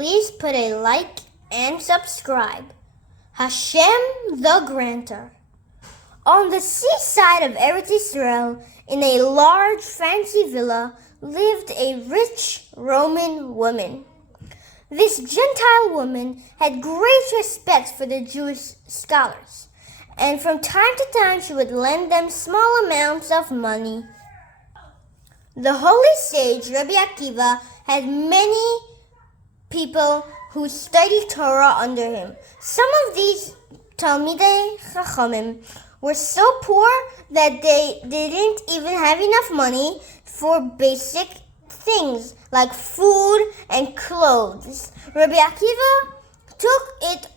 please put a like and subscribe. Hashem the Granter. On the seaside of Eretz Israel, in a large fancy villa, lived a rich Roman woman. This Gentile woman had great respect for the Jewish scholars, and from time to time she would lend them small amounts of money. The holy sage Rabbi Akiva had many people who studied Torah under him. Some of these Talmidei Chachamim were so poor that they didn't even have enough money for basic things like food and clothes. Rabbi Akiva took it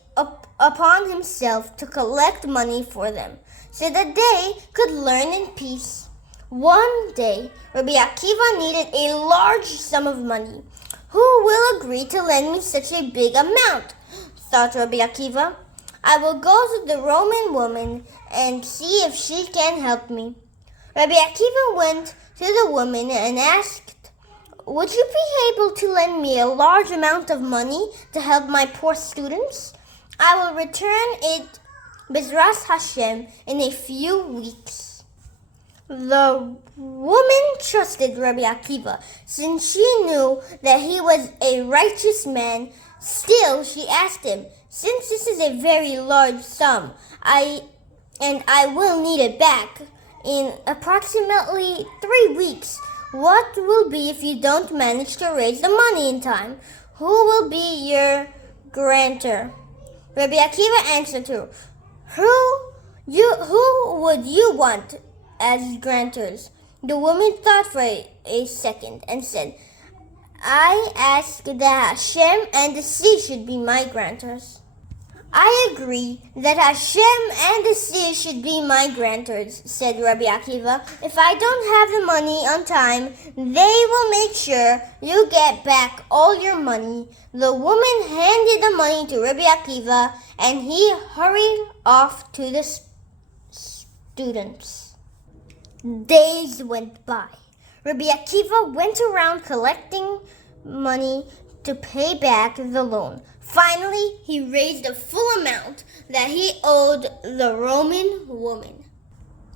upon himself to collect money for them so that they could learn in peace. One day, Rabbi Akiva needed a large sum of money. Who will agree to lend me such a big amount? Thought Rabbi Akiva. I will go to the Roman woman and see if she can help me. Rabbi Akiva went to the woman and asked, would you be able to lend me a large amount of money to help my poor students? I will return it, Bezras Hashem, in a few weeks. The woman trusted Rabbi Akiva, since she knew that he was a righteous man. Still, she asked him, since this is a very large sum, I will need it back in approximately 3 weeks. What will be if you don't manage to raise the money in time? Who will be your grantor? Rabbi Akiva answered her, Who would you want as grantors? The woman thought for a second and said, I ask that Hashem and the sea should be my grantors. I agree that Hashem and the sea should be my grantors, said Rabbi Akiva. If I don't have the money on time, they will make sure you get back all your money. The woman handed the money to Rabbi Akiva, and he hurried off to the students. Days went by. Rabbi Akiva went around collecting money to pay back the loan. Finally, he raised the full amount that he owed the Roman woman.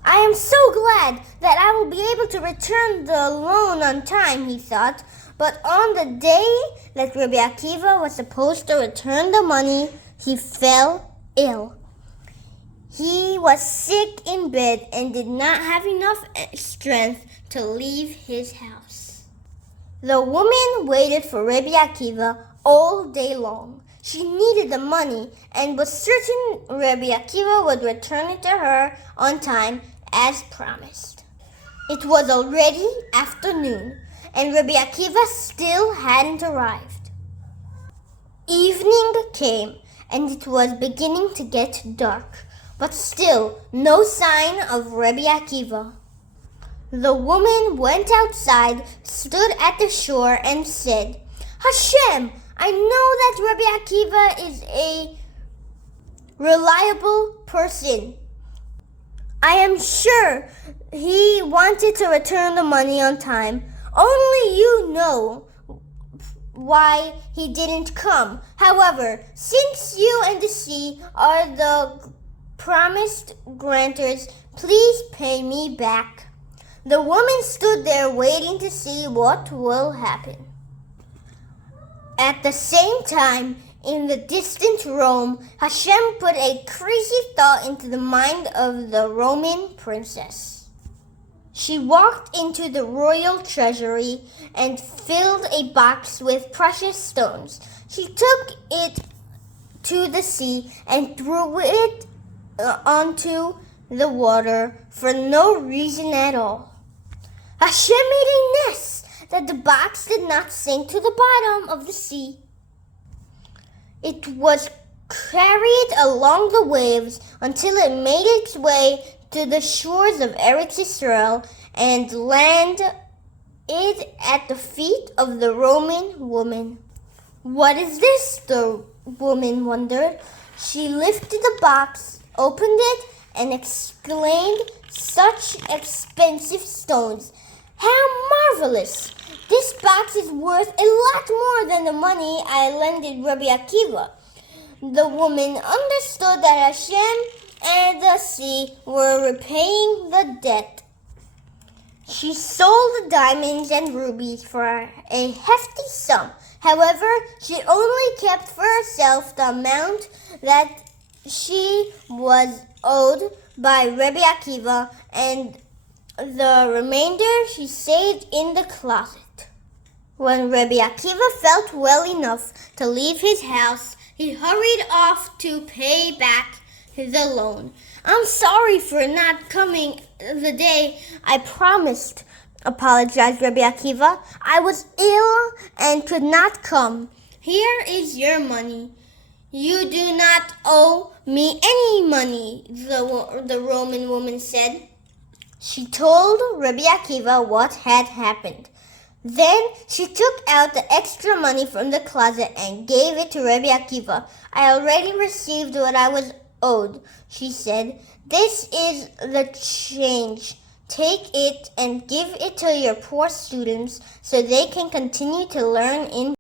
I am so glad that I will be able to return the loan on time, he thought. But on the day that Rabbi Akiva was supposed to return the money, he fell ill. He was sick in bed and did not have enough strength to leave his house. The woman waited for Rabbi Akiva all day long. She needed the money and was certain Rabbi Akiva would return it to her on time as promised. It was already afternoon and Rabbi Akiva still hadn't arrived. Evening came and it was beginning to get dark, but still no sign of Rabbi Akiva. The woman went outside, stood at the shore and said, Hashem, I know that Rabbi Akiva is a reliable person. I am sure he wanted to return the money on time. Only you know why he didn't come. However, since you and the sea are the promised grantors, please pay me back. The woman stood there waiting to see what will happen. At the same time, in the distant Rome, Hashem put a crazy thought into the mind of the Roman princess. She walked into the royal treasury and filled a box with precious stones. She took it to the sea and threw it onto the water for no reason at all. Hashem made a nest that the box did not sink to the bottom of the sea. It was carried along the waves until it made its way to the shores of Eretz Israel and landed it at the feet of the Roman woman. What is this? The woman wondered. She lifted the box, opened it, and exclaimed, such expensive stones. How marvelous! This box is worth a lot more than the money I lended Rabbi Akiva. The woman understood that Hashem and the sea were repaying the debt. She sold the diamonds and rubies for a hefty sum. However, she only kept for herself the amount that she was owed by Rabbi Akiva, and the remainder she saved in the closet. When Rabbi Akiva felt well enough to leave his house, he hurried off to pay back the loan. "I'm sorry for not coming the day I promised," apologized Rabbi Akiva. "I was ill and could not come. Here is your money." "You do not owe me any money," the Roman woman said. She told Rabbi Akiva what had happened. Then she took out the extra money from the closet and gave it to Rabbi Akiva. "I already received what I was owed," she said. "This is the change. Take it and give it to your poor students so they can continue to learn in